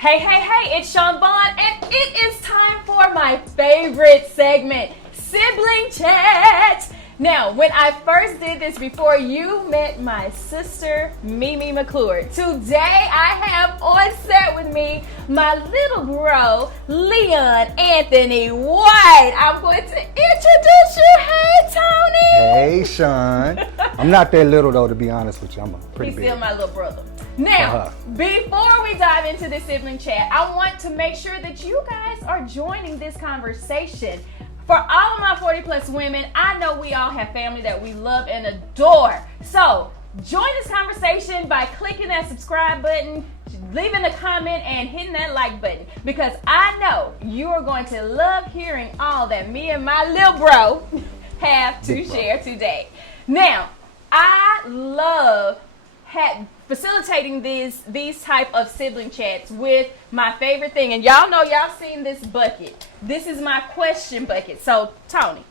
Hey, it's Chaun, Vaughn, and it is time for my favorite segment, Sibling Chat. Now, when I first did this before you met my sister, Mimi McClure, today I have on set with me my little bro, Leon Anthony White. I'm going to introduce you. Hey, Tony. Hey, Chaun. I'm not that little, though, to be honest with you. I'm pretty big. He's still my little brother. Now, before we dive into the sibling chat, I want to make sure that you guys are joining this conversation. For all of my 40 plus women, I know we all have family that we love and adore. So join this conversation by clicking that subscribe button, leaving a comment, and hitting that like button, because I know you are going to love hearing all that me and my little bro have to share today. Now, I love facilitating these type of sibling chats with my favorite thing, and y'all know, y'all seen this bucket. This is my question bucket. So Tony,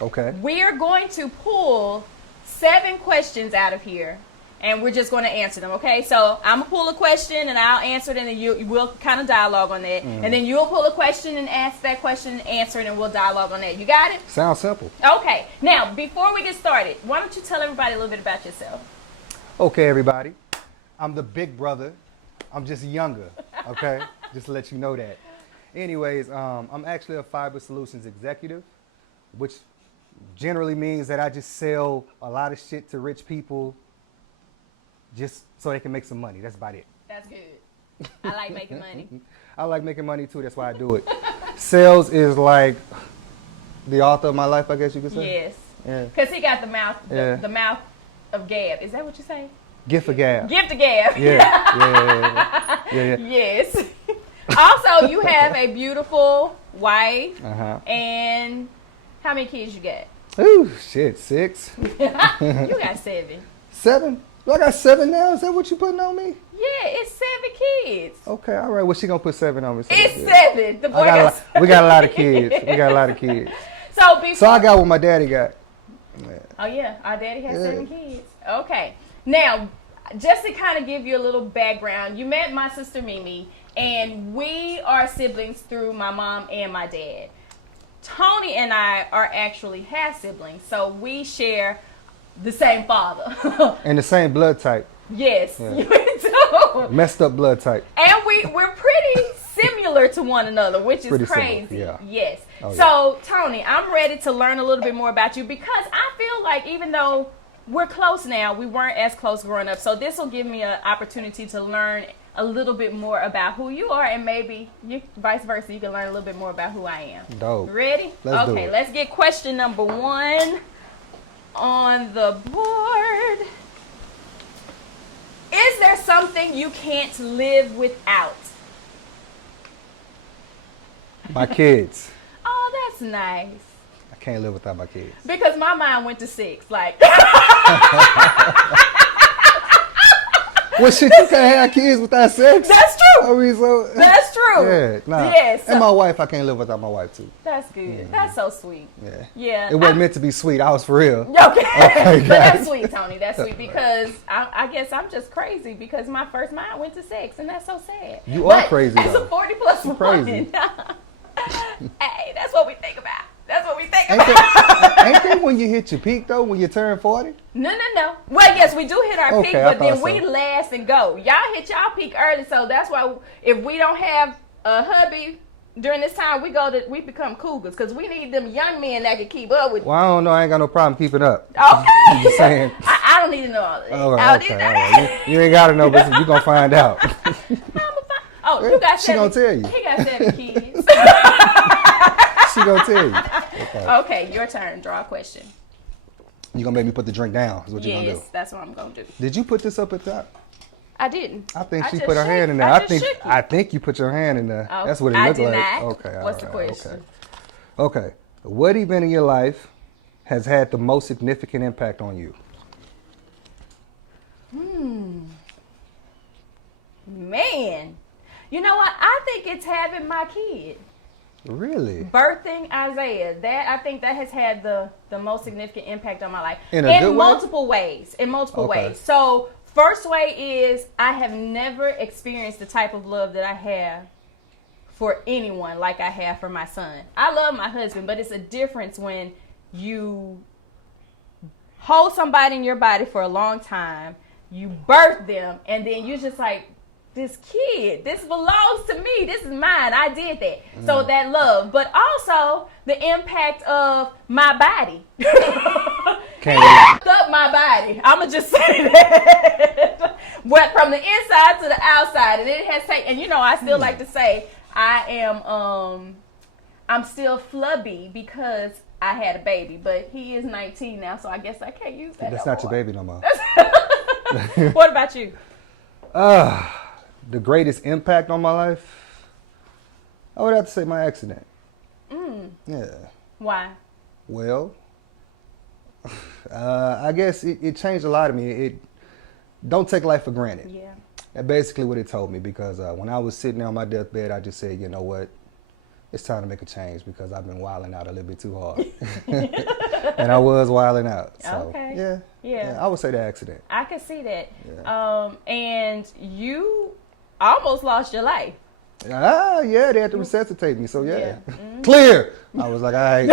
Okay. we are going to pull 7 questions out of here, and we're just going to answer them. Okay, so I'm gonna pull a question and I'll answer it, and then we'll kind of dialogue on that, and then you'll pull a question and ask that question and answer it, and we'll dialogue on that. You got it? Sounds simple. Okay, now before we get started, why don't you tell everybody a little bit about yourself? Okay, everybody. I'm the big brother. I'm just younger, okay? Just to let you know that. Anyways, I'm actually a fiber solutions executive, which generally means that I just sell a lot of shit to rich people just so they can make some money. That's about it. That's good. I like making money. I like making money too. That's why I do it. Sales is like the author of my life, I guess you could say. Yes. Yeah. Because he got the mouth, Yeah. the mouth of gab. Is that what you say? Gift for gab. Gift of gab. Yeah. Yes. Also, you have a beautiful wife. Uh-huh. And how many kids you got? Ooh, shit, 6. You got 7. 7? Do I got 7 now? Is that what you putting on me? Yeah, it's 7 kids. Okay, all right. Well, she gonna put 7 on me. So It's yeah. 7. The boy We got a lot of kids. We got a lot of kids. So before, So I got what my daddy got. Yeah. oh yeah, our daddy has Yeah. 7 kids. Okay. Now, just to kind of give you a little background, you met my sister Mimi, and we are siblings through my mom and my dad. Tony and I are actually half siblings, so we share the same father. And the same blood type. Yes, Yeah. you do. Messed up blood type. And we're pretty similar to one another, which is Pretty crazy. similar, yeah. Yes. Oh, So, Tony, I'm ready to learn a little bit more about you, because I feel like even though we're close now, we weren't as close growing up. So this will give me an opportunity to learn a little bit more about who you are, and maybe vice versa, you can learn a little bit more about who I am. Dope. Ready? Let's do okay, it. let's get question number 1 on the board. Is there something you can't live without? My kids. Oh, that's nice. I can't live without my kids. Because my mind went to 6. Like, Well, shit, you can't have kids without sex. that's true. I mean, so. That's true. Yeah, nah. Yes. And my wife, I can't live without my wife, too. That's good. That's so sweet. Yeah. Yeah. It wasn't meant to be sweet. I was for real. Okay. Okay, But that's guys. sweet, Tony. That's sweet, because I guess I'm just crazy, because my first mind went to sex, and that's so sad. You are But crazy, as a though. 40 plus You woman, crazy. hey, that's what we think about. That's what we think Ain't about. that when you hit your peak, though, when you turn 40? No. Well, yes, we do hit our Okay, peak, I but then thought we so. last and go. Y'all hit y'all peak early, so that's why if we don't have a hubby during this time, we become cougars, because we need them young men that can keep up with. Well, I don't know. I ain't got no problem keeping up. Okay. I'm just saying. I don't need to know all of that. All I right, don't okay. need All that. right. You ain't got to know, but you going to find out. Oh, you got She 7. gonna tell you. He got 7 kids. She going to tell you. Okay. Okay, your turn. Draw a question. You going to make me put the drink down is what you going to do. Yes, that's what I'm gonna do. Did you put this up at top? I didn't. I think she just put her shook- hand in there. I just shook it. I think you put your hand in there. Oh, That's what it I looked did like. not. Okay. all What's the right, question? Okay. What event in your life has had the most significant impact on you? Man, you know what? I think it's having my kid. Really? Birthing Isaiah, I think that has had the most significant impact on my life In a good way? multiple ways. In multiple Okay. ways. So First way is I have never experienced the type of love that I have for anyone like I have for my son. I love my husband, but it's a difference when you hold somebody in your body for a long time, you birth them, and then you're just like, this kid, this belongs to me, this is mine, I did that. So that love, but also the impact of my body. Up my body. I'ma just say that. But from the inside to the outside, and it has taken. And I still like to say I am. I'm still flubby because I had a baby, but he is 19 now, so I guess I can't use that. That's not your baby no more. What about you? The greatest impact on my life, I would have to say my accident. Yeah. Why? Well, I guess it changed a lot of me. It don't take life for granted. Yeah. That's basically what it told me, because when I was sitting on my deathbed, I just said, you know what, it's time to make a change because I've been wilding out a little bit too hard. And I was wilding out. So, okay. Yeah. I would say the accident. I could see that. Yeah. And you almost lost your life. Yeah, they had to resuscitate me, so yeah. Clear. I was like, all right.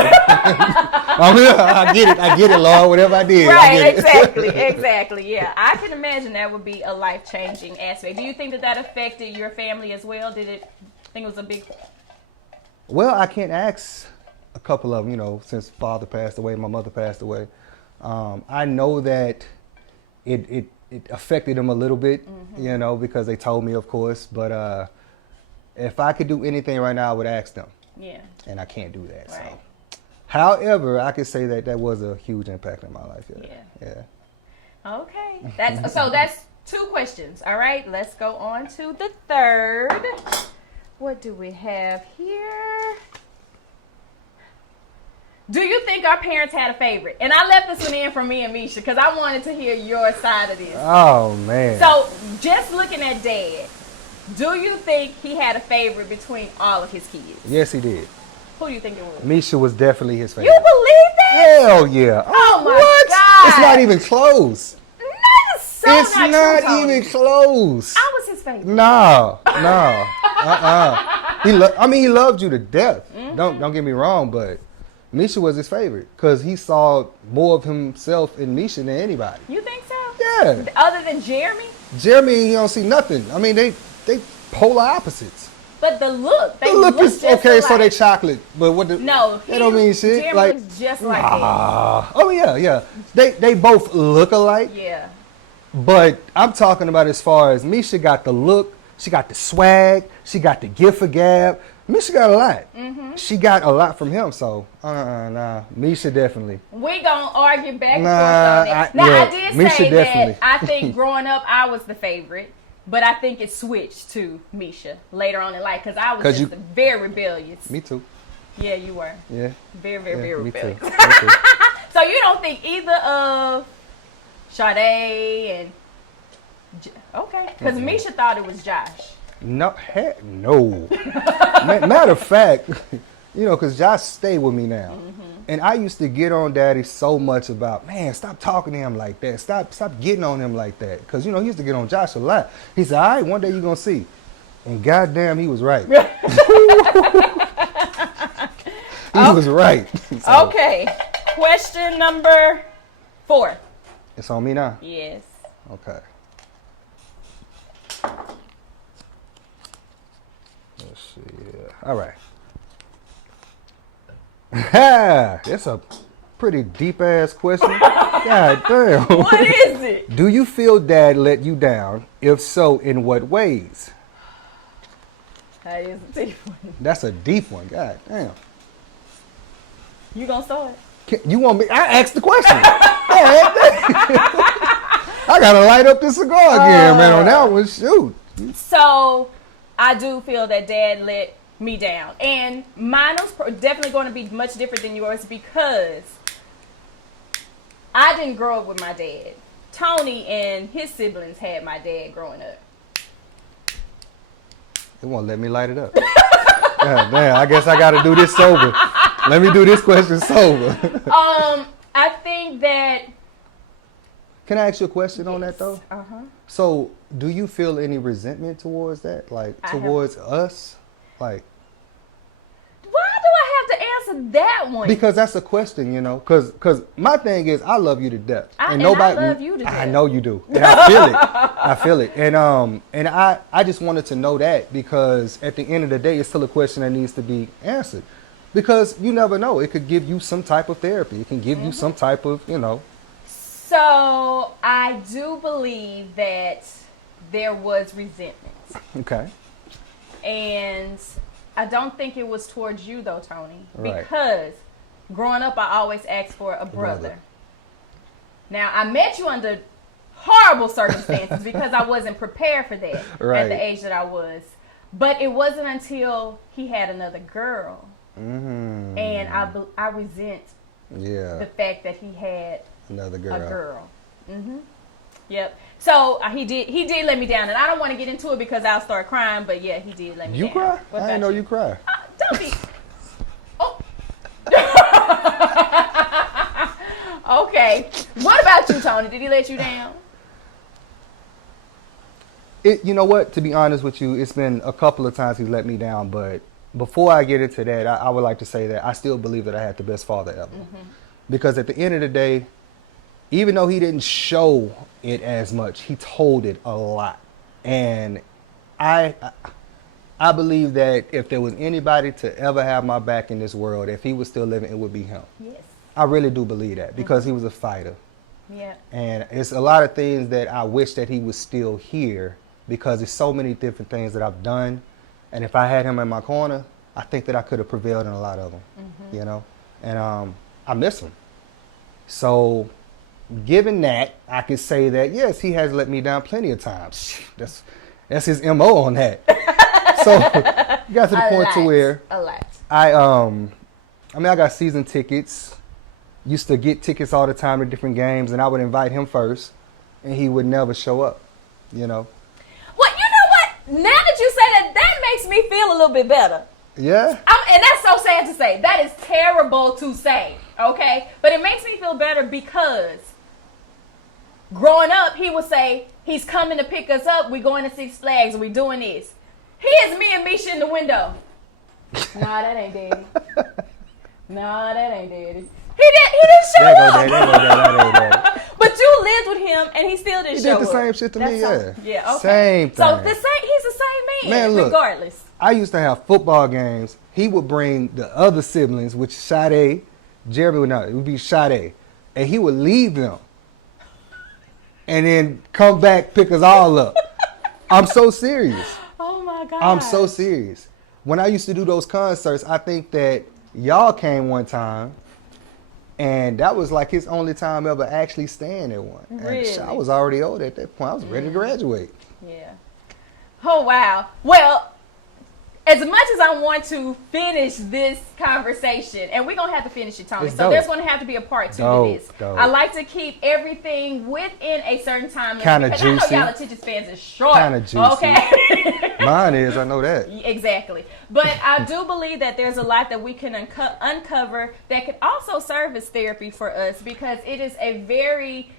I get it, Lord, whatever I did. Right, exactly, yeah. I can imagine that would be a life-changing aspect. Do you think that affected your family as well? Think it was a big... Well, I can't ask a couple of them, since father passed away, my mother passed away. I know that it affected them a little bit, because they told me, of course, but if I could do anything right now, I would ask them. Yeah. And I can't do that. Right. So, however, I could say that was a huge impact in my life. Yeah. Okay. That's 2 questions. All right. Let's go on to the third. What do we have here? Do you think our parents had a favorite? And I left this one in for me and Misha because I wanted to hear your side of this. Oh, man. So, just looking at Dad, do you think he had a favorite between all of his kids? Yes, he did. Who do you think it was? Misha was definitely his favorite. You believe that? Hell yeah. Oh my what? God. It's not even close. It's not even close. I was his favorite. No. He loved you to death. Don't get me wrong, but Misha was his favorite because he saw more of himself in Misha than anybody. You think so? Yeah. Other than Jeremy? Jeremy, he don't see nothing. I mean, they polar opposites. But the look, the look is okay. Alike. So they chocolate, but what? No, they don't mean shit. Jeremy looks just like that. Oh yeah. They both look alike. Yeah. But I'm talking about as far as Misha got the look, she got the swag, she got the gift of gab. Misha got a lot. Mm-hmm. She got a lot from him, so nah. Misha definitely. We gonna argue back and forth on that. I did Misha say definitely. That I think growing up I was the favorite, but I think it switched to Misha later on in life because I was very rebellious. Me too. Yeah, you were. Yeah. Very rebellious. Me too. So you don't think either of Sade and okay, because Misha thought it was Josh. No. Matter of fact, because Josh stay with me now, and I used to get on Daddy so much about, man, stop talking to him like that, stop getting on him like that, because he used to get on Josh a lot. He said, all right, one day you're gonna see, and goddamn, he was right. He was right. So, okay, question number 4. It's on me now? Yes. Okay. Let's see. All right. That's a pretty deep ass question. God damn. What is it? Do you feel Dad let you down? If so, in what ways? That is a deep one. That's a deep one. God damn. You gonna start? You want me? I asked the question. I gotta light up this cigar again, man. On that one, shoot. So, I do feel that Dad let me down, and mine was definitely going to be much different than yours because I didn't grow up with my dad. Tony and his siblings had my dad growing up. It won't let me light it up. God damn, I guess I gotta do this sober. Let me do this question sober. I think that Can I ask you a question on that though? So, do you feel any resentment towards that, like towards us, like? Why do I have to answer that one? Because that's a question, you know. Because my thing is, I love you to death, and nobody. I love you to death. I know you do, and I feel it. I feel it, and I just wanted to know that because at the end of the day, it's still a question that needs to be answered. Because you never know, it could give you some type of therapy. It can give you some type of, you know. So I do believe that there was resentment. Okay. And I don't think it was towards you though, Tony. Right. Because growing up, I always asked for a brother. Now, I met you under horrible circumstances because I wasn't prepared for that at the age that I was. But it wasn't until he had another girl. Mm-hmm. And I resent the fact that he had another girl. A girl. Mm-hmm. Yep. So he did let me down, and I don't want to get into it because I'll start crying. But yeah, he did let me down. You cry? I didn't know you cry. Don't be. Oh. Okay. What about you, Tony? Did he let you down? You know what? To be honest with you, it's been a couple of times he's let me down. But before I get into that, I would like to say that I still believe that I had the best father ever. Mm-hmm. Because at the end of the day, even though he didn't show it as much, he told it a lot. And I believe that if there was anybody to ever have my back in this world, if he was still living, it would be him. Yes. I really do believe that because he was a fighter. Yeah. And it's a lot of things that I wish that he was still here because there's so many different things that I've done. And if I had him in my corner, I think that I could have prevailed in a lot of them, you know? And I miss him. So given that, I could say that, yes, he has let me down plenty of times. That's his MO on that. So you got to the point to where I got season tickets. Used to get tickets all the time to different games, and I would invite him first, and he would never show up, you know. Well, you know what? Now that you say that, that makes me feel a little bit better. Yeah. And that's so sad to say. That is terrible to say, okay? But it makes me feel better because growing up, he would say, he's coming to pick us up. We're going to Six Flags. We're doing this. Here's me and Misha in the window. Nah, that ain't daddy. Nah, that ain't daddy. He didn't show up. But you lived with him, and he still didn't show up. He did the same shit to me, yeah. Yeah, okay. Same thing. So he's the same man look, regardless. I used to have football games. He would bring the other siblings, which Sade, Jeremy would not. It would be Sade. And he would leave them. And then come back, pick us all up. I'm so serious. Oh, my God. I'm so serious. When I used to do those concerts, I think that y'all came one time. And that was like his only time ever actually staying at one. Really? And I was already old at that point. I was ready to graduate. Yeah. Oh, wow. Well, as much as I want to finish this conversation, and we're going to have to finish it, Tony, so there's going to have to be a part 2 to this. I like to keep everything within a certain time limit. Kind of juicy. I know y'all attention spans is short. Kind of juicy. Okay. Mine is, I know that. Exactly. But I do believe that there's a lot that we can uncover that could also serve as therapy for us because it is a very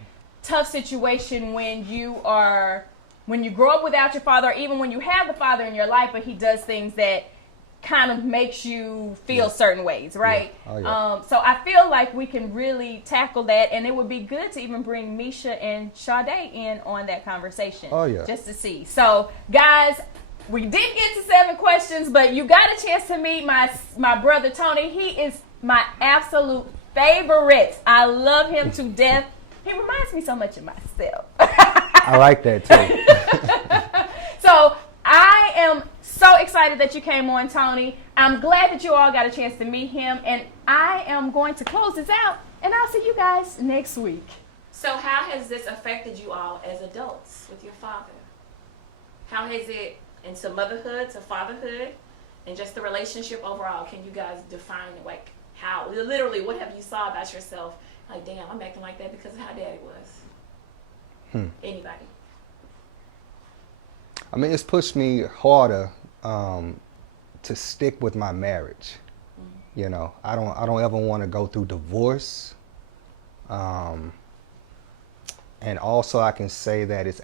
tough situation when you grow up without your father, or even when you have the father in your life, but he does things that kind of makes you feel certain ways, right? Yeah. Oh, yeah. So I feel like we can really tackle that, and it would be good to even bring Misha and Sade in on that conversation. Oh, yeah. Just to see. So, guys, we did get to 7 questions, but you got a chance to meet my brother Tony. He is my absolute favorite. I love him to death. He reminds me so much of myself. I like that too. So I am so excited that you came on, Tony. I'm glad that you all got a chance to meet him, and I am going to close this out, and I'll see you guys next week. So how has this affected you all as adults with your father? How has it into motherhood, to fatherhood, and just the relationship overall? Can you guys define like how, literally, what have you saw about yourself? Like, damn, I'm acting like that because of how daddy was. Anybody? I mean, it's pushed me harder to stick with my marriage. You know, I don't ever want to go through divorce. And also I can say that it's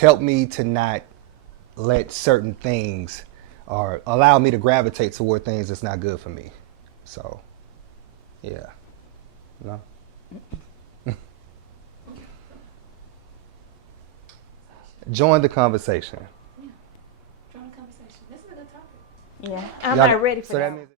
helped me to not let certain things or allow me to gravitate toward things that's not good for me. So, yeah. No? Join the conversation. Yeah. Join the conversation. This is a good topic. Yeah. I'm Y'all- not ready for so that. means